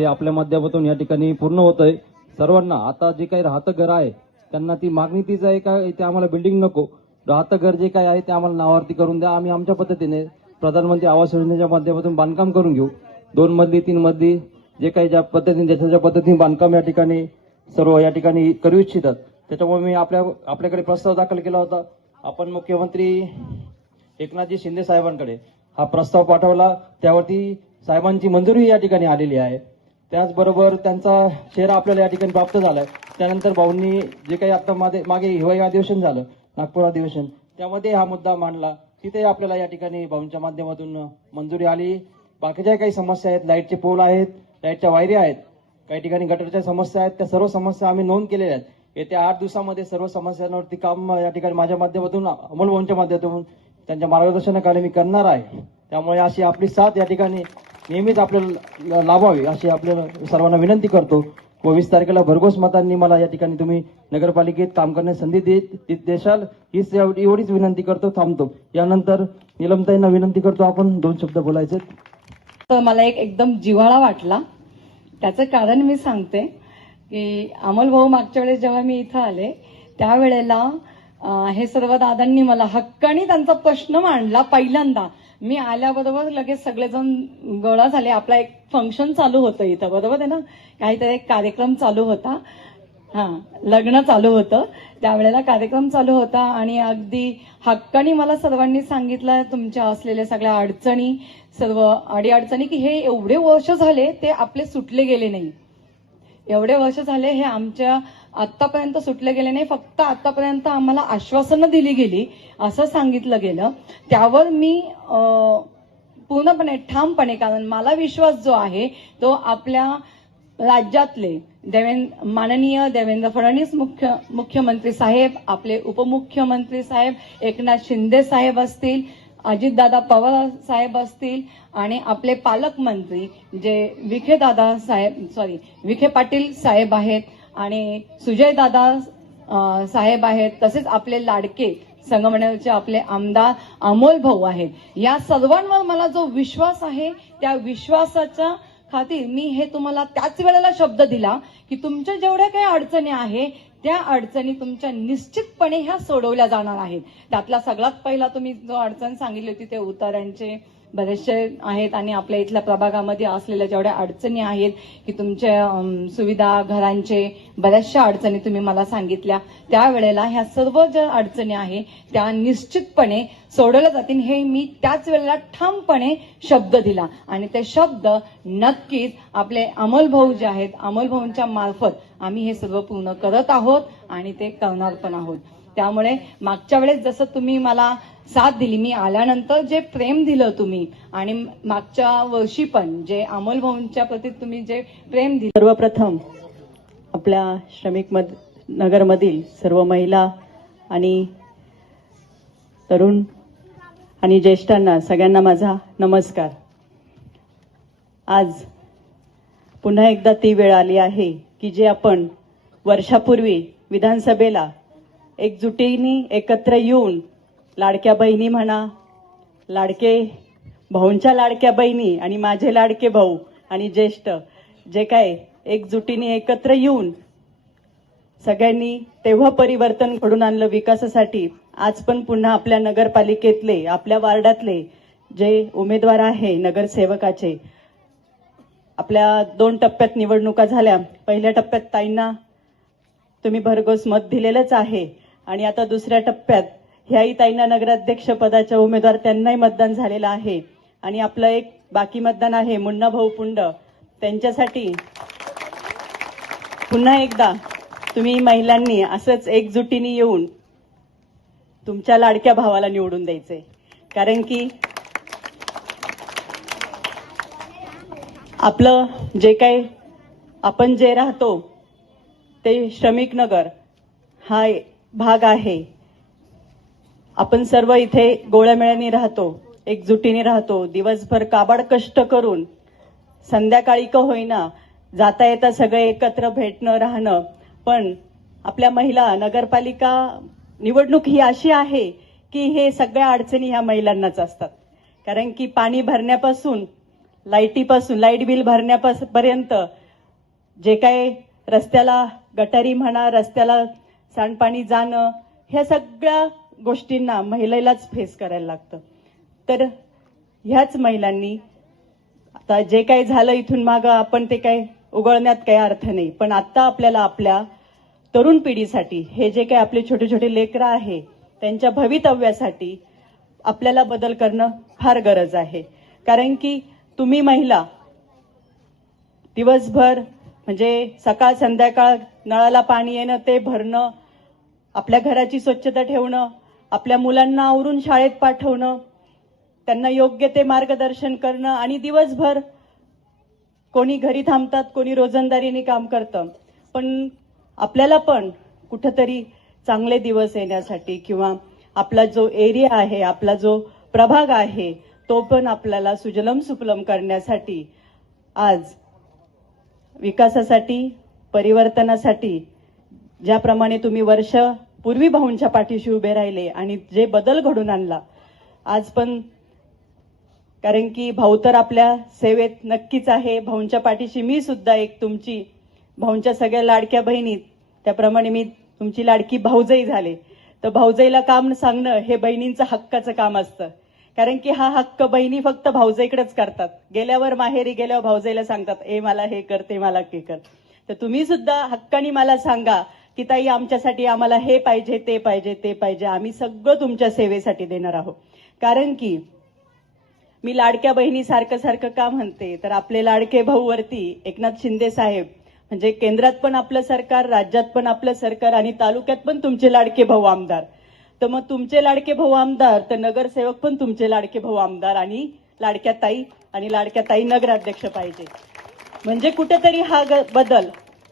ते आपल्या माध्यमातून या ठिकाणी पूर्ण होत आहे सर्वांना आता जे काही राहतं घर आहे त्यांना ती मागणी तीच आहे का ते आम्हाला बिल्डिंग नको? राहतं घर जे काही आहे ते आम्हाला नावावरती करून द्या. आम्ही आमच्या पद्धतीने प्रधानमंत्री आवास योजनेच्या माध्यमातून बांधकाम करून घेऊ. दोन मधली तीन मधली जे काही ज्या पद्धतीने ज्याच्या ज्या पद्धतीने बांधकाम या ठिकाणी सर्व या ठिकाणी करू इच्छितात. त्याच्यामुळे मी आपल्या आपल्याकडे प्रस्ताव दाखल केला होता. आपण मुख्यमंत्री एकनाथजी शिंदे साहेबांकडे हा प्रस्ताव पाठवला. त्यावरती साहेबांची मंजुरी या ठिकाणी आलेली आहे. त्याचबरोबर त्यांचा चेहरा आपल्याला या ठिकाणी प्राप्त झालाय. त्यानंतर भाऊंनी जे काही आता मागे मागे हिवाळी अधिवेशन झालं नागपूर अधिवेशन त्यामध्ये हा मुद्दा मांडला. तिथे आपल्याला या ठिकाणी भाऊंच्या माध्यमातून मंजुरी आली. बाकीच्या काही समस्या आहेत लाईटचे पोल आहेत लाईटच्या वायरी आहेत काही ठिकाणी गटरच्या समस्या आहेत त्या सर्व समस्या आम्ही नोंद केलेल्या आहेत. येत्या आठ दिवसामध्ये सर्व समस्यांवरती काम या ठिकाणी माझ्या माध्यमातून अमोल भाऊंच्या माध्यमातून त्यांच्या मार्गदर्शनाखाली मी करणार आहे. त्यामुळे अशी आपली साथ या ठिकाणी नेहमीच आपल्याला लाभावी अशी आपल्याला सर्वांना विनंती करतो. व वीस तारखेला भरघोस मतांनी मला या ठिकाणी तुम्ही नगरपालिकेत काम करण्यास संधी देत देशाल. हीच एवढी- एवढीच विनंती करतो थांबतो. यानंतर निलमताईंना विनंती करतो आपण दोन शब्द बोलायचे. तर मला एक एकदम जिव्हाळा वाटला. त्याचं कारण मी सांगते की अमल भाऊ मागच्या वेळेस जेव्हा मी इथं आले त्यावेळेला हे सर्व दादांनी मला हक्काने त्यांचा प्रश्न मांडला पहिल्यांदा. मी आल्याबरोबर लगेच सगळेजण गोळा झाले. आपला एक फंक्शन चालू होतं इथं बरोबर आहे ना? काहीतरी एक कार्यक्रम चालू होता. हा लग्न चालू होतं. त्यावेळेला कार्यक्रम चालू होता आणि अगदी हक्कानी मला सर्वांनी सांगितलं तुमच्या असलेल्या सगळ्या अडचणी सर्व अडीअडचणी की हे एवढे वर्ष झाले ते आपले सुटले गेले नाही. एवढे वर्ष झाले हे आमच्या आतापर्यंत सुटले गेले नाही फक्त आतापर्यंत आम्हाला आश्वासनं दिली गेली असं सांगितलं गेलं. त्यावर मी पूर्णपणे ठामपणे कारण मला विश्वास जो आहे तो आपल्या राज्यातले देवेंद्र माननीय देवेंद्र फडणवीस मुख्य मुख्यमंत्री साहेब आपले उपमुख्यमंत्री साहेब एकनाथ शिंदे साहेब असतील अजितदादा पवार साहेब असतील आणि आपले पालकमंत्री जे विखे दादा साहेब सॉरी विखे पाटील साहेब आहेत आणि सुजय दादा साहेब आहेत तसेच आपले लाडके संगमनेरचे आपले आमदार अमोल भाऊ आहेत. या सर्वांवर मला जो विश्वास आहे त्या विश्वासाच्या खातीर मी हे तुम्हाला त्याच वेळेला शब्द दिला की तुमच्या जेवढ्या काही अडचणी आहे त्या अडचणी तुमच्या निश्चितपणे ह्या सोडवल्या जाणार आहेत. त्यातला सगळ्यात पहिला तुम्ही जो अडचण सांगितली होती ते उतारांचे बरेचसे आहेत आणि आपल्या इथल्या प्रभागामध्ये असलेल्या जेवढ्या अडचणी आहेत की तुमच्या सुविधा घरांचे बऱ्याचशा अडचणी तुम्ही मला सांगितल्या. त्यावेळेला ह्या सर्व ज्या अडचणी आहे त्या निश्चितपणे सोडवल्या जातील. हे मी त्याच वेळेला ठामपणे शब्द दिला. आणि ते शब्द नक्कीच आपले अमोलभाऊ जे आहेत अमोलभाऊंच्या मार्फत आम्ही हे सर्व पूर्ण करत आहोत आणि ते करणार पण आहोत. त्यामुळे मागच्या वेळेस जसं तुम्ही मला साथ दिली मी आल्यानंतर जे प्रेम दिलं तुम्ही आणि मागच्या वर्षी पण जे अमोल भाऊंच्या प्रती तुम्ही जे प्रेम दिलं. सर्वप्रथम आपल्या श्रमिक मध नगरमधील सर्व महिला आणि तरुण आणि ज्येष्ठांना सगळ्यांना माझा नमस्कार. आज पुन्हा एकदा ती वेळ आली आहे की जे आपण वर्षापूर्वी विधानसभेला एकजुटीने एकत्र येऊन लाडक्या बहिणी म्हणा लाडके भाऊंच्या लाडक्या बहिणी आणि माझे लाडके भाऊ आणि ज्येष्ठ जे काय एकजुटीने एकत्र येऊन सगळ्यांनी तेव्हा परिवर्तन घडून आणलं विकासासाठी आज पण पुन्हा आपल्या नगरपालिकेतले आपल्या वार्डातले जे उमेदवार आहे नगरसेवकाचे आपल्या दोन टप्प्यात निवडणुका झाल्या. पहिल्या टप्प्यात ताईंना तुम्ही भरघोस मत दिलेलंच आहे. आणि आता दुसऱ्या टप्प्यात ह्याही ताईंना नगराध्यक्ष पदाच्या उमेदवार त्यांनाही मतदान झालेलं आहे. आणि आपलं एक बाकी मतदान आहे मुन्ना भाऊ पुंड. त्यांच्यासाठी पुन्हा एकदा तुम्ही महिलांनी असंच एकजुटीने येऊन तुमच्या लाडक्या भावाला निवडून द्यायचंय. कारण की आपलं जे काही आपण जे राहतो ते श्रमिक नगर हा भाग आहे. आपण सर्व इथे गोळ्यामेळ्याने राहतो एकजुटीने राहतो दिवसभर काबाड कष्ट करून संध्याकाळी का होईना जाता येता सगळे एकत्र भेटणं राहणं. पण आपल्या महिला नगरपालिका निवडणूक ही अशी आहे की हे सगळ्या अडचणी ह्या महिलांनाच असतात. कारण की पाणी भरण्यापासून लाईटीपासून लाइट बिल भरण्यापर्यंत जे काय रस्त्याला गटारी म्हणा रस्त्याला सांडपाणी जाणं ह्या सगळ्या गोष्टींना महिलेलाच फेस करायला लागतं. तर ह्याच महिलांनी आता जे काही झालं इथून मागं आपण ते काही उगळण्यात काही अर्थ नाही. पण आता आपल्याला आपल्या तरुण पिढीसाठी हे जे काही आपले छोटे छोटे लेकरं आहे त्यांच्या भवितव्यासाठी आपल्याला बदल करणं फार गरज आहे. कारण की तुम्ही महिला दिवसभर म्हणजे सकाळ संध्याकाळ नळाला पाणी येणं ते भरणं आपल्या घराची स्वच्छता ठेवणं आपल्या मुलांना आवरून शाळेत पाठवणं त्यांना योग्य ते मार्गदर्शन करणं आणि दिवसभर कोणी घरी थांबतात कोणी रोजंदारीने काम करतं. पण आपल्याला पण कुठंतरी चांगले दिवस येण्यासाठी किंवा आपला जो एरिया आहे आपला जो प्रभाग आहे तो पण आपल्याला सुजलम सुफलम करण्यासाठी आज विकासासाठी परिवर्तनासाठी ज्याप्रमाणे तुम्ही वर्ष पूर्वी भाऊंच्या पाठीशी उभे राहिले आणि जे बदल घडून आणला आज पण कारण की भाऊ तर आपल्या सेवेत नक्कीच आहे. भाऊंच्या पाठीशी मी सुद्धा एक तुमची भाऊंच्या सगळ्या लाडक्या बहिणीत त्याप्रमाणे मी तुमची लाडकी भाऊजई झाले. तर भाऊजईला काम सांगणं हे बहिणींचं हक्काचं काम असतं. कारण की हा हक्क बहिणी फक्त भाऊजाईकडेच करतात. गेल्यावर माहेरी गेल्यावर भाऊजाईला सांगतात ए मला हे कर ते मला हे कर. तर तुम्ही सुद्धा हक्काने मला सांगा की ताई आमच्यासाठी आम्हाला हे पाहिजे ते पाहिजे ते पाहिजे. आम्ही सगळं तुमच्या सेवेसाठी देणार आहोत. कारण की मी लाडक्या बहिणी सारखं सारखं का म्हणते? तर आपले लाडके भाऊ वरती एकनाथ शिंदे साहेब म्हणजे केंद्रात पण आपलं सरकार राज्यात पण आपलं सरकार आणि तालुक्यात पण तुमचे लाडके भाऊ आमदार. तर मग तुमचे लाडके भाऊ आमदार तर नगरसेवक पण तुमचे लाडके भाऊ आमदार आणि लाडक्या ताई आणि लाडक्या ताई नगराध्यक्ष पाहिजे. म्हणजे कुठेतरी हा ग- बदल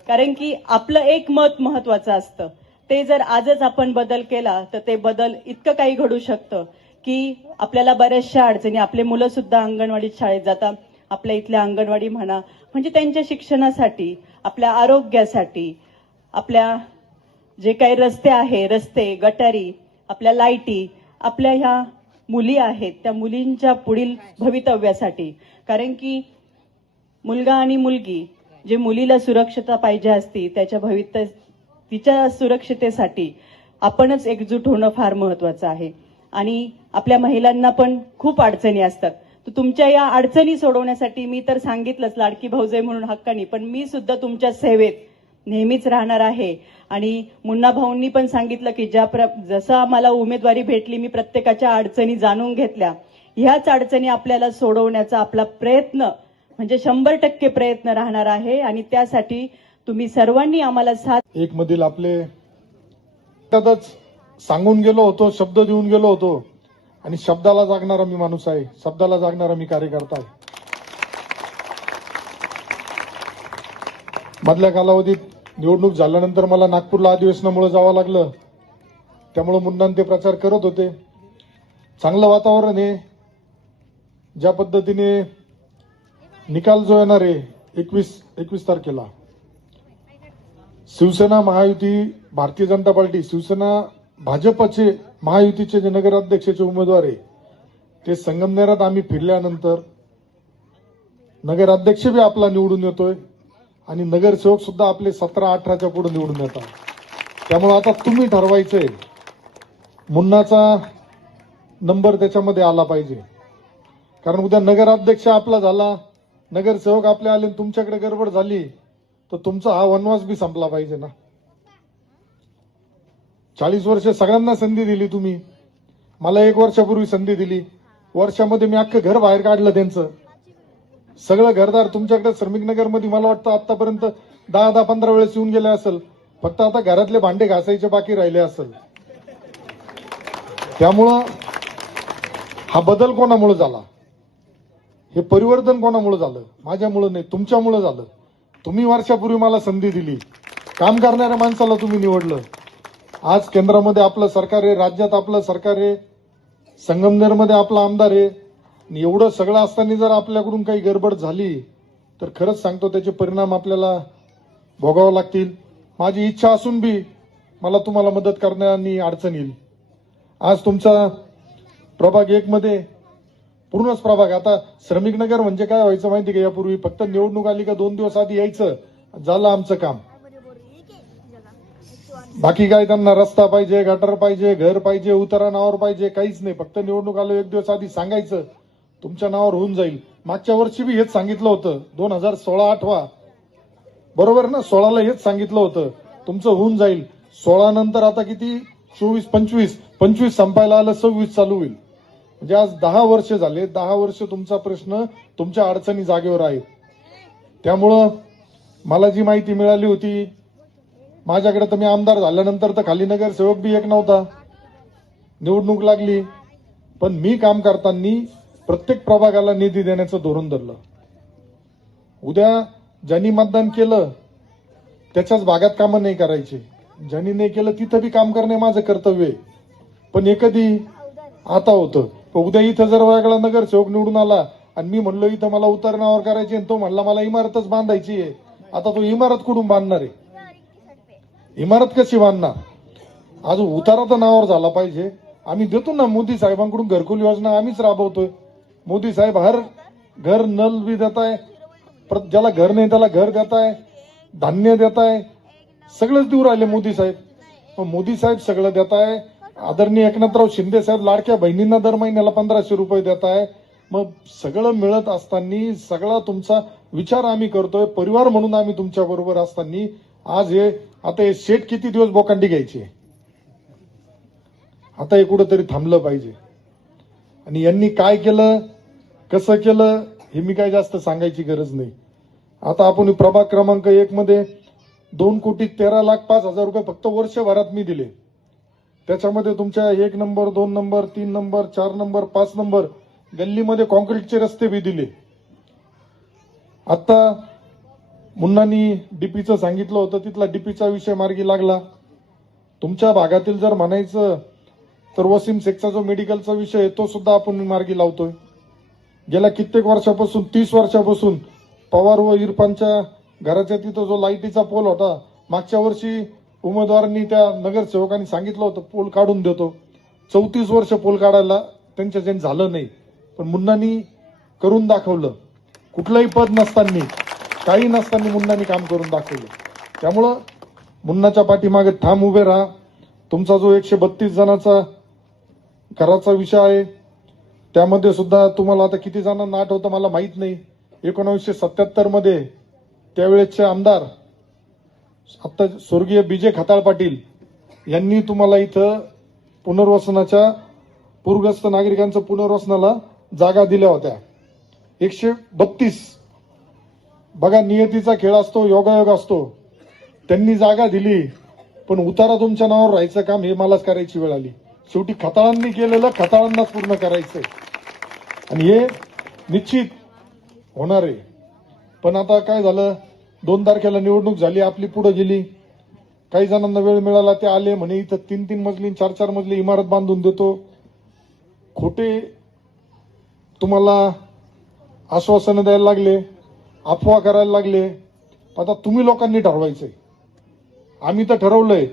कारण की आपलं एक मत महत्वाचं असतं. ते जर आजच आपण बदल केला तर ते बदल इतकं काही घडू शकतं की आपल्याला बऱ्याचशा अडचणी आपले मुलं सुद्धा अंगणवाडीत शाळेत जातात आपल्या इथल्या अंगणवाडी म्हणा म्हणजे त्यांच्या शिक्षणासाठी आपल्या आरोग्यासाठी आपल्या जे काही रस्ते आहे रस्ते गटारी आपल्या लाईटी आपल्या ह्या मुली आहेत त्या मुलींच्या पुढील भवितव्यासाठी. कारण की मुलगा आणि मुलगी जे मुलीला सुरक्षता पाहिजे असती त्याच्या भवित तिच्या सुरक्षतेसाठी आपणच एकजूट होणं फार महत्वाचं आहे. आणि आपल्या महिलांना पण खूप अडचणी असतात. तर तुमच्या या अडचणी सोडवण्यासाठी मी तर सांगितलंच लाडकी भाऊजे म्हणून हक्कानी पण मी सुद्धा तुमच्या सेवेत नेहमीच राहणार आहे. आणि मुन्ना भाऊंनी पण सांगितलं की ज्या प्र जसं आम्हाला उमेदवारी भेटली मी प्रत्येकाच्या अडचणी जाणून घेतल्या. ह्याच अडचणी आपल्याला सोडवण्याचा आपला प्रयत्न म्हणजे शंभर टक्के प्रयत्न राहणार आहे. आणि त्यासाठी तुम्ही सर्वांनी आम्हाला साथ एक मधील आपले सांगून गेलो होतो शब्द देऊन गेलो होतो. आणि शब्दाला जागणारा मी माणूस आहे. शब्दाला जागणारा मी कार्यकर्ता आहे. मधल्या कालावधीत निवडणूक झाल्यानंतर मला नागपूरला अधिवेशनामुळे जावं लागलं. त्यामुळे मुन्नान ते प्रचार करत होते. चांगलं वातावरण आहे. ज्या पद्धतीने निकाल जो येणार आहे एकवीस एकवीस तारखेला. शिवसेना महायुती भारतीय जनता पार्टी शिवसेना भाजपचे महायुतीचे जे नगराध्यक्षाचे उमेदवार आहे ते संगमनेरात आम्ही फिरल्यानंतर नगराध्यक्ष बी आपला निवडून येतोय. आणि नगरसेवक सुद्धा आपले सतरा अठराच्या पुढे निवडून येतात. त्यामुळे आता तुम्ही ठरवायचंय. मुन्नाचा नंबर त्याच्यामध्ये आला पाहिजे. कारण उद्या नगराध्यक्ष आपला झाला नगरसेवक आपले आले तुमच्याकडे गडबड झाली तर तुमचा हा वनवास बी संपला पाहिजे ना. चाळीस वर्ष सगळ्यांना संधी दिली तुम्ही. मला एक वर्षापूर्वी संधी दिली. वर्षामध्ये मी अख्खं घर बाहेर काढलं त्यांचं. सगळं घरदार तुमच्याकडे श्रमिक नगरमध्ये मला वाटतं आतापर्यंत दहा दहा पंधरा वेळेस येऊन गेले असेल. फक्त आता घरातले भांडे घासायचे बाकी राहिले असेल. त्यामुळं हा बदल कोणामुळे झाला? हे परिवर्तन कोणामुळे झालं? माझ्यामुळे नाही तुमच्यामुळे झालं. तुम्ही वर्षापूर्वी मला संधी दिली. काम करणाऱ्या माणसाला तुम्ही निवडलं. आज केंद्रामध्ये आपलं सरकार आहे राज्यात आपलं सरकार आहे संगमनेरमध्ये आपला आमदार आहे. आणि एवढं सगळं असताना जर आपल्याकडून काही गडबड झाली तर खरंच सांगतो त्याचे परिणाम आपल्याला भोगावं लागतील. माझी इच्छा असून बी मला तुम्हाला मदत करण्यानी अडचण येईल. आज तुमचा प्रभाग एक मध्ये पूर्णच प्रभाग. आता श्रमिक नगर म्हणजे काय व्हायचं माहिती का? यापूर्वी फक्त निवडणूक आली का दोन दिवस आधी यायचं झालं आमचं काम. बाकी काय त्यांना रस्ता पाहिजे गटर पाहिजे घर पाहिजे उतरा नावावर पाहिजे काहीच नाही. फक्त निवडणूक आलो एक दिवस आधी सांगायचं. तुमच्या नावावर होऊन जाईल. मागच्या वर्षी बी हेच सांगितलं होतं. दोन हजार सोळा आठवा. बरोबर ना? सोळाला हेच सांगितलं होतं. तुमचं होऊन जाईल. सोळा नंतर आता किती? चोवीस पंचवीस. पंचवीस संपायला आलं सव्वीस चालू होईल. म्हणजे आज दहा वर्ष झाले. दहा वर्ष तुमचा प्रश्न तुमच्या अडचणी जागेवर आहेत त्यामुळं मला जी माहिती मिळाली होती माझ्याकडे तर मी आमदार झाल्यानंतर तर खाली नगरसेवक बी एक नव्हता. निवडणूक लागली. पण मी काम करताना प्रत्येक प्रभागाला निधी देण्याचं धोरण धरलं. उद्या ज्यांनी मतदान केलं त्याच्याच भागात कामं नाही करायची. ज्यांनी नाही केलं तिथं बी काम करणे माझं कर्तव्य आहे. पण हे कधी आता होतं. उद्या इथं जर वेगळा नगरसेवक निवडून आला आणि मी म्हणलो इथं मला उतरणावर करायची आणि तो म्हणला मला इमारतच बांधायची आहे. आता तो इमारत कुठून बांधणार आहे? इमारत कशी बांधणार? आज उतारा तर नावावर झाला पाहिजे. आम्ही देतो ना मोदी साहेबांकडून घरकुल योजना आम्हीच राबवतोय. मोदी साहेब हर घर नल बी देत आहे परत ज्याला घर नाही त्याला घर देत आहे धान्य देत आहे सगळंच देऊ राहिले मोदी साहेब. मग मोदी साहेब सगळं देत आहे आदरणीय एकनाथराव शिंदे साहेब लाडक्या बहिणींना दर महिन्याला पंधराशे रुपये देत आहे मग सगळं मिळत असताना सगळा तुमचा विचार आम्ही करतोय परिवार म्हणून आम्ही तुमच्या बरोबर असताना आज हे आता हे शेट किती दिवस बोकांडी घ्यायची? आता हे कुठंतरी थांबलं पाहिजे. आणि यांनी काय केलं? कसं केलं हे मी काय जास्त सांगायची गरज नाही. आता आपण प्रभाग क्रमांक एक मध्ये दोन कोटी तेरा लाख पाच हजार रुपये फक्त वर्षभरात मी दिले. त्याच्यामध्ये तुमच्या एक नंबर दोन नंबर तीन नंबर चार नंबर पाच नंबर गल्लीमध्ये कॉन्क्रीटचे रस्ते बी दिले. आता मुन्नानी डीपीचं सांगितलं होतं तिथला डीपीचा विषय मार्गी लागला. तुमच्या भागातील जर म्हणायचं तर वसीम शेखचा जो मेडिकलचा विषय आहे तो सुद्धा आपण मार्गी लावतोय. गेल्या कित्येक वर्षापासून तीस वर्षापासून पवार व इरफानच्या घराच्या तिथं जो लाईटीचा पोल होता मागच्या वर्षी उमेदवारांनी त्या नगरसेवकांनी सांगितलं होतं पोल काढून देतो. चौतीस वर्ष पोल काढायला त्यांच्याच्यानी झालं नाही पण मुन्नानी करून दाखवलं. कुठलंही पद नसताना काही नसताना मुन्नानी काम करून दाखवलं. त्यामुळं मुन्नाच्या पाठीमागे ठाम उभे राहा. तुमचा जो एकशे बत्तीस जणांचा घराचा विषय आहे त्यामध्ये सुद्धा तुम्हाला आता किती जणांना आठवतं मला माहीत नाही. एकोणीसशे सत्याहत्तरमध्ये त्यावेळेसचे आमदार आता स्वर्गीय बीजे खताळ पाटील यांनी तुम्हाला इथं पुनर्वसनाच्या पूरग्रस्त नागरिकांचं पुनर्वसनाला जागा दिल्या होत्या. एकशे बत्तीस. बघा नियतीचा खेळ असतो योगायोग असतो. त्यांनी जागा दिली पण उतारा तुमच्या नावावर राहायचं काम हे मलाच करायची वेळ आली. शेवटी खताळांनी केलेलं खताळांनाच पूर्ण करायचंय. आणि हे निश्चित होणार आहे. पण आता काय झालं? दोन तारखेला निवडणूक झाली आपली पुढे गेली. काही जणांना वेळ मिळाला ते आले म्हणे इथं तीन तीन मजली चार चार मजली इमारत बांधून देतो. खोटे तुम्हाला आश्वासनं द्यायला लागले अफवा करायला लागले. आता तुम्ही लोकांनी ठरवायचंय. आम्ही तर ठरवलंय.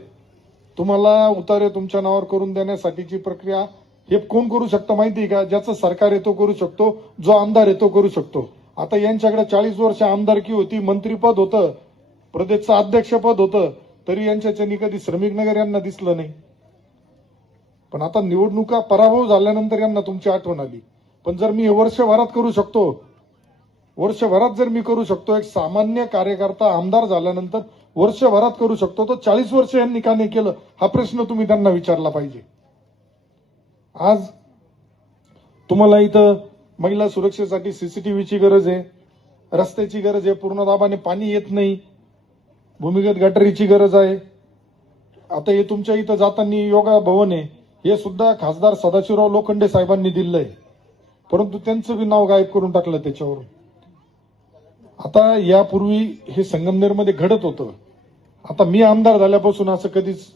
तुम्हाला उतारे तुमच्या नावावर करून देण्यासाठीची प्रक्रिया हे कोण करू शकतं माहिती आहे का? ज्याचं सरकार येतो करू शकतो जो आमदार येतो करू शकतो. आता यांच्याकडे चाळीस वर्ष आमदारकी होती मंत्रीपद होतं प्रदेशचं अध्यक्षपद होतं तरी यांच्याच्यानी कधी श्रमिक नगर यांना दिसलं नाही. पण आता निवडणुका पराभव झाल्यानंतर यांना तुमची आठवण आली. पण जर मी हे वर्षभरात करू शकतो वर्षभरात जर मी करू शकतो एक सामान्य कार्यकर्ता आमदार झाल्यानंतर वर्षभरात करू शकतो तर चाळीस वर्ष यांनी का नाही केलं? हा प्रश्न तुम्ही त्यांना विचारला पाहिजे. आज तुम्हाला इथं महिला सुरक्षेसाठी सीसीटीव्हीची गरज आहे. रस्त्याची गरज आहे. पूर्ण दाबाने पाणी येत नाही. भूमिगत गटारीची गरज आहे. आता हे तुमच्या इथं जाताना योगा भवन आहे. हे सुद्धा खासदार सदाशिवराव लोखंडे साहेबांनी दिलंय. परंतु त्यांचं बी नाव गायब करून टाकलं त्याच्यावरून. आता यापूर्वी हे संगमनेरमध्ये घडत होतं. आता मी आमदार झाल्यापासून असं कधीच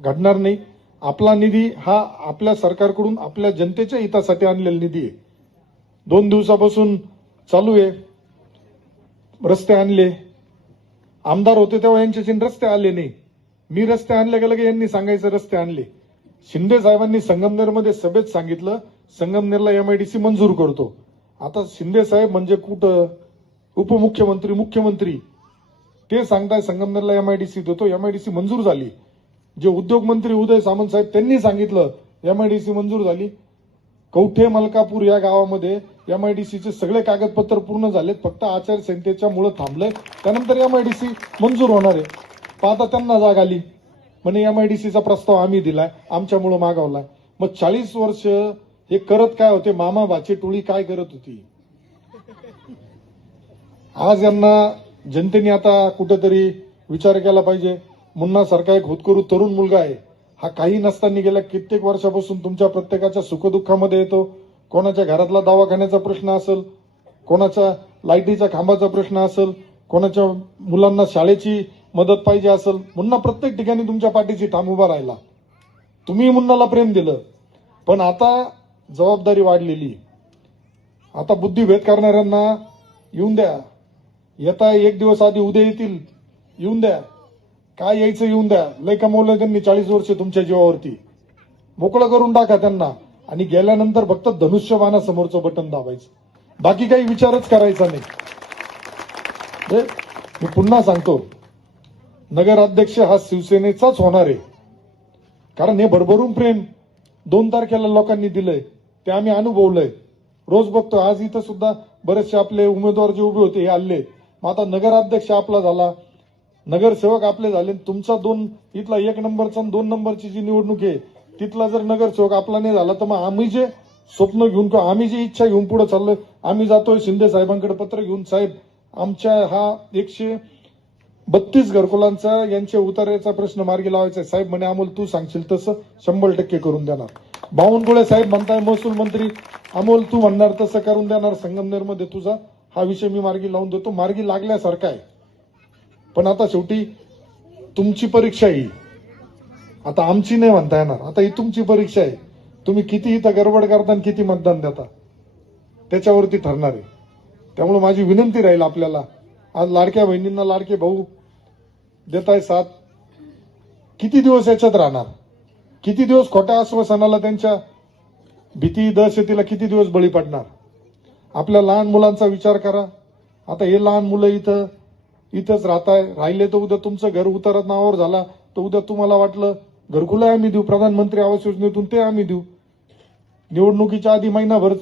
घडणार नाही. आपला निधी हा आपल्या सरकारकडून आपल्या जनतेच्या हितासाठी आणलेला निधी आहे. दोन दिवसापासून चालू आहे. रस्ते आणले. आमदार होते तेव्हा यांच्याशी रस्ते आले नाही. मी रस्ते आणले गेलं की यांनी सांगायचं रस्ते आणले. शिंदे साहेबांनी संगमनेरमध्ये सभेत सांगितलं संगमनेरला एमआयडीसी मंजूर करतो. आता शिंदे साहेब म्हणजे कुठं? उपमुख्यमंत्री मुख्यमंत्री. ते सांगताय संगमनेरला एमआयडीसी देतो. एमआयडीसी मंजूर झाली. जे उद्योग मंत्री उदय सामंत साहेब त्यांनी सांगितलं एमआयडीसी मंजूर झाली. कवठे मलकापूर या गावामध्ये एमआयडीसीचे सगळे कागदपत्र पूर्ण झालेत. फक्त आचारसंहितेच्या मुळे थांबलंय. त्यानंतर एमआयडीसी मंजूर होणार आहे. पाहता आता त्यांना जाग आली. म्हणे एमआयडीसीचा प्रस्ताव आम्ही दिलाय. आमच्यामुळे मागवलाय. मग चाळीस वर्ष हे करत काय होते? मामा भाची टोळी काय करत होती? आज यांना जनतेने आता कुठेतरी विचार केला पाहिजे. मुन्ना सारखा एक होतकरू तरुण मुलगा आहे. हा काही नसताना गेल्या कित्येक वर्षापासून तुमच्या प्रत्येकाच्या सुखदुःखामध्ये येतो. कोणाच्या घरातला दवाखान्याचा प्रश्न असेल कोणाच्या लाईटीचा खांबाचा प्रश्न असेल कोणाच्या मुलांना शाळेची मदत पाहिजे असेल मुन्ना प्रत्येक ठिकाणी तुमच्या पाठीशी ठाम उभा राहिला. तुम्ही मुन्नाला प्रेम दिलं पण आता जबाबदारी वाढलेली. आता बुद्धिभेद करणाऱ्यांना येऊन द्या. येता एक दिवस आधी उद्या येतील येऊन द्या. काय यायचं येऊन द्या. लय कमवलं त्यांनी चाळीस वर्ष तुमच्या जीवावरती. मोकळं करून टाका त्यांना. आणि गेल्यानंतर फक्त धनुष्यबाणासमोरचं बटन दाबायचं. बाकी काही विचारच करायचा नाही. हे मी पुन्हा सांगतो नगराध्यक्ष हा शिवसेनेचाच होणार आहे. कारण हे भरभरून प्रेम. दोन तारखेला लोकांनी दिलंय. ते आम्ही अनुभवलंय. रोज बघतो आज इथं सुद्धा बरेचसे आपले उमेदवार जे उभे होते हे आले. मग आता नगराध्यक्ष आपला झाला. नगरसेवक आपले झाले तुमचा दोन इथला एक नंबरचा दोन नंबरची जी निवडणूक आहे तिथला जर नगरसेवक आपला नाही झाला तर मग आम्ही जे स्वप्न घेऊन किंवा आम्ही जी इच्छा घेऊन पुढे चाललोय आम्ही जातोय शिंदे साहेबांकडे पत्र घेऊन साहेब आमच्या हा एकशे बत्तीस घरकुलांचा यांच्या उतार्याचा प्रश्न मार्गी लावायचा आहे. साहेब म्हणे अमोल तू सांगशील तसं शंभर टक्के करून देणार. बावनकुळे साहेब म्हणताय महसूल मंत्री अमोल तू म्हणणार तसं करून देणार संगमनेरमध्ये तुझा हा विषय मी मार्गी लावून देतो. मार्गी लागल्यासारखा आहे. पण आता शेवटी तुमची परीक्षा ही आता आमची नाही म्हणता येणार. आता ही तुमची परीक्षा आहे. तुम्ही किती इथं गडबड करता आणि किती मतदान देता. त्याच्यावरती ठरणार आहे. त्यामुळे माझी विनंती राहील आपल्याला. आज लाडक्या बहिणींना लाडके भाऊ देताय साथ. किती दिवस याच्यात राहणार? किती दिवस खोट्या आश्वासनाला त्यांच्या भीती दहशतीला किती दिवस बळी पडणार? आपल्या लहान मुलांचा विचार करा. आता हे लहान मुलं इथं इथंच राहताय. राहिले तर उद्या तुमचं घर उतरत नावावर झाला. तर उद्या तुम्हाला वाटलं घरकुला आम्ही देऊ प्रधानमंत्री आवास योजनेतून ते आम्ही देऊ. निवडणुकीच्या आधी महिनाभर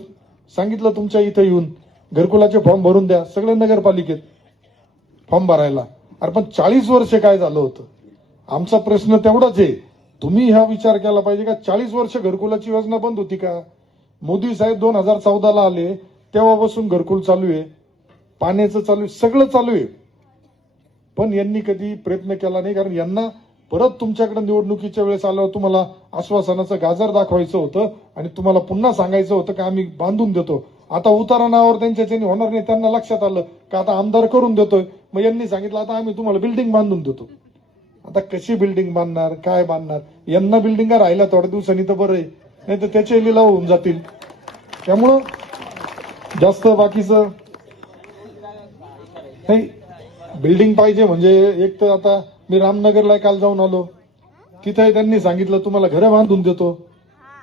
सांगितलं तुमच्या इथं येऊन घरकुलाचे फॉर्म भरून द्या सगळे नगरपालिकेत फॉर्म भरायला. अरे पण चाळीस वर्ष काय झालं होतं? आमचा प्रश्न तेवढाच आहे. तुम्ही हा विचार केला पाहिजे का? चाळीस वर्ष घरकुलाची योजना बंद होती का? मोदी साहेब दोन हजार चौदाला आले तेव्हापासून घरकुल चालू आहे. पाण्याचं चालू आहे सगळं चालू आहे. पण यांनी कधी प्रयत्न केला नाही कारण यांना परत तुमच्याकडे निवडणुकीच्या वेळेस आल्यावर तुम्हाला आश्वासनाचं गाजर दाखवायचं होतं आणि तुम्हाला पुन्हा सांगायचं होतं की आम्ही बांधून देतो. आता उतारा नावावर त्यांच्याच्याने होणार नाही त्यांना लक्षात आलं का आता आमदार करून देतोय. मग यांनी सांगितलं आता आम्ही तुम्हाला बिल्डिंग बांधून देतो. आता कशी बिल्डिंग बांधणार काय बांधणार? यांना बिल्डिंगा राहिल्या थोड्या दिवसांनी तर बरं आहे. नाही तर त्याचे लिलाव होऊन जातील. त्यामुळं जास्त बाकीचं नाही बिल्डिंग पाहिजे म्हणजे एक तर आता मी रामनगरला काल जाऊन आलो. तिथे त्यांनी सांगितलं तुम्हाला घरं बांधून देतो.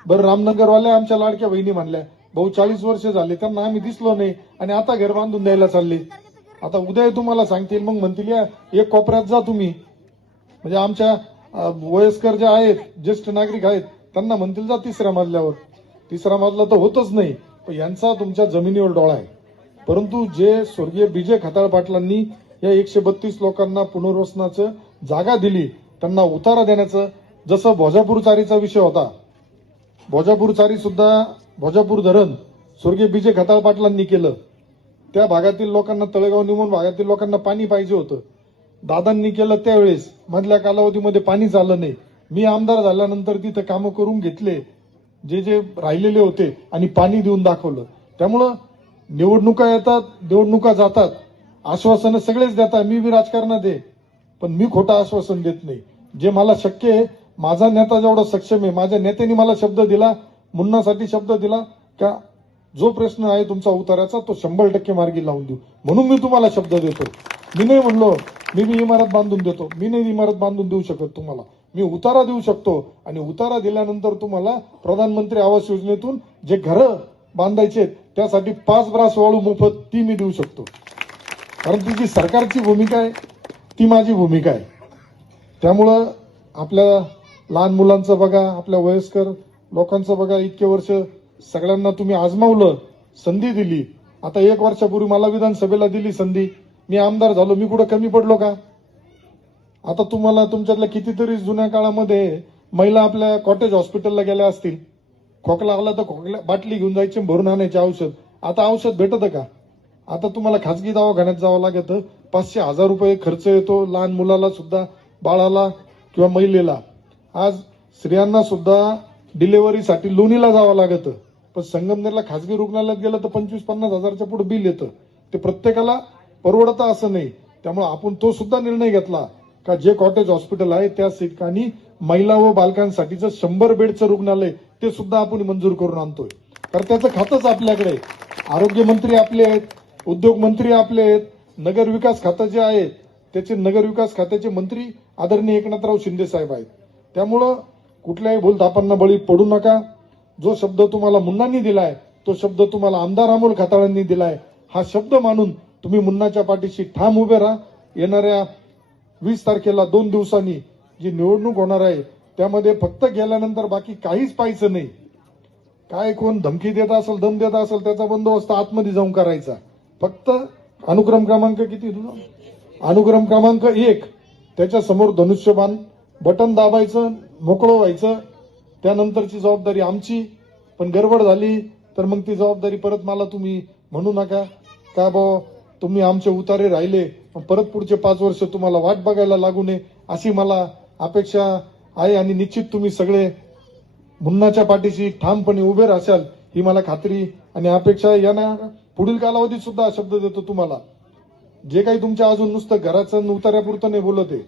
बरं रामनगरवाल्या आमच्या लाडक्या बहिणी म्हणल्या भाऊ चाळीस वर्ष झाले त्यांना आम्ही दिसलो नाही आणि आता घर बांधून द्यायला चालले. आता उद्या तुम्हाला सांगतील. मग म्हणतील या एक कोपऱ्यात जा तुम्ही. म्हणजे आमच्या वयस्कर जे आहेत ज्येष्ठ नागरिक आहेत त्यांना म्हणतील जा तिसऱ्या मजल्यावर. तिसरा मजला तर होतच नाही पण यांचा तुमच्या जमिनीवर डोळा आहे. परंतु जे स्वर्गीय विजय खताळ पाटलांनी या एकशे बत्तीस लोकांना पुनर्वसनाचं जागा दिली त्यांना उतारा देण्याचं जसं भोजापूर चारीचा विषय होता. भोजापूर चारी सुद्धा भोजापूर धरण स्वर्गीय बीजे खताळ पाटलांनी केलं. त्या भागातील लोकांना तळेगाव निमून भागातील लोकांना पाणी पाहिजे होतं. दादांनी केलं त्यावेळेस मधल्या कालावधीमध्ये पाणी झालं नाही. मी आमदार झाल्यानंतर तिथं कामं करून घेतले जे जे राहिलेले होते आणि पाणी देऊन दाखवलं. त्यामुळं निवडणुका येतात निवडणुका जातात. आश्वासनं सगळेच देतात मी बी राजकारणात आहे पण मी खोटं आश्वासन देत नाही. जे मला शक्य आहे माझा नेता जेवढा सक्षम आहे माझ्या नेत्याने मला शब्द दिला मुन्नासाठी शब्द दिला का जो प्रश्न आहे तुमचा उताराचा तो शंभर टक्के मार्गी लावून देऊ. म्हणून मी तुम्हाला शब्द देतो. मी नाही म्हणलो मी मी इमारत बांधून देतो. मी नाही इमारत बांधून देऊ शकत तुम्हाला. मी उतारा देऊ शकतो आणि उतारा दिल्यानंतर तुम्हाला प्रधानमंत्री आवास योजनेतून जे घरं बांधायचे त्यासाठी पाच ब्रास वाळू मोफत ती मी देऊ शकतो. कारण ती जी सरकारची भूमिका आहे ती माझी भूमिका आहे. त्यामुळं आपल्या लहान मुलांचं बघा आपल्या वयस्कर लोकांचं बघा इतके वर्ष सगळ्यांना तुम्ही आजमावलं संधी दिली. आता एक वर्षापूर्वी मला विधानसभेला दिली संधी. मी आमदार झालो मी कुठं कमी पडलो का? आता तुम्हाला तुमच्यातल्या कितीतरी जुन्या काळामध्ये महिला आपल्या कॉटेज हॉस्पिटलला गेल्या असतील. खोकला आला तर खोकल्या बाटली घेऊन जायची भरून आणायचे औषध. आता औषध भेटतं का? आता तुम्हाला खासगी दवाखान्यात जावं लागत. पाचशे हजार रुपये खर्च येतो. लहान मुलाला सुद्धा बाळाला किंवा महिलेला. आज स्त्रियांना सुद्धा डिलेव्हरीसाठी लोणीला जावं लागतं. पण संगमनेरला खासगी रुग्णालयात गेलं तर पंचवीस पन्नास हजारच्या पुढे बिल येतं. ते प्रत्येकाला परवडतं असं नाही. त्यामुळे आपण तो सुद्धा निर्णय घेतला का जे कॉटेज हॉस्पिटल आहे त्या ठिकाणी महिला व बालकांसाठीचं शंभर बेडचं रुग्णालय ते सुद्धा आपण मंजूर करून आणतोय. कारण त्याचं खातंच आपल्याकडे. आरोग्यमंत्री आपले आहेत. उद्योग मंत्री आपले आहेत नगर विकास खातं जे आहे त्याचे नगर विकास खात्याचे मंत्री आदरणीय एकनाथराव शिंदे साहेब आहेत. त्यामुळं कुठल्याही भूलथापांना बळी पडू नका. जो शब्द तुम्हाला मुन्नांनी दिलाय तो शब्द तुम्हाला आमदार अमोल खताळांनी दिलाय हा शब्द मानून तुम्ही मुन्नाच्या पाठीशी ठाम उभे राहा. येणाऱ्या वीस तारखेला दोन दिवसांनी जी निवडणूक होणार आहे त्यामध्ये फक्त गेल्यानंतर बाकी काहीच पाहायचं नाही. काय कोण धमकी देत असेल दम देत असेल त्याचा बंदोबस्त आतमध्ये जाऊन करायचा. फक्त अनुक्रम क्रमांक किती तुझा? अनुक्रम क्रमांक एक. त्याच्यासमोर धनुष्यबाण बटन दाबायचं मोकळं व्हायचं. त्यानंतरची जबाबदारी आमची. पण गडबड झाली तर मग ती जबाबदारी परत मला तुम्ही म्हणू नका. का बा तुम्ही आमचे उतारे राहिले पण परत पुढचे पाच वर्ष तुम्हाला वाट बघायला लागू नये अशी मला अपेक्षा आहे आणि निश्चित तुम्ही सगळे मुन्नाच्या पाठीशी ठामपणे उभे राहाल ही मला खात्री आणि अपेक्षा आहे. पुढील कालावधीत सुद्धा हा शब्द देतो तुम्हाला. जे काही तुमच्या अजून नुसतं घराचं आणि उतार्यापुरतं नाही बोलत आहे.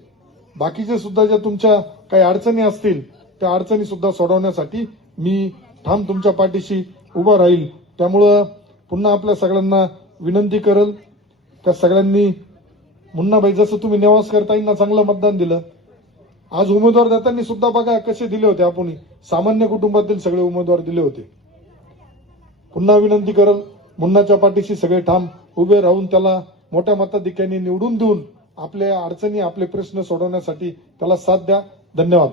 बाकीचे सुद्धा ज्या तुमच्या काही अडचणी असतील त्या अडचणी सुद्धा सोडवण्यासाठी मी ठाम तुमच्या पाठीशी उभा राहील. त्यामुळं पुन्हा आपल्या सगळ्यांना विनंती करल. त्या सगळ्यांनी मुन्नाबाई जसं तुम्ही निवास करताईंना चांगलं मतदान दिलं. आज उमेदवार देताना सुद्धा बघा कसे दिले होते आपण. सामान्य कुटुंबातील सगळे उमेदवार दिले होते. पुन्हा विनंती करल. मुन्नाच्या पाठीशी सगळे ठाम उभे राहून त्याला मोठ्या मताधिक्याने निवडून देऊन आपल्या अडचणी आपले प्रश्न सोडवण्यासाठी त्याला साथ द्या. धन्यवाद.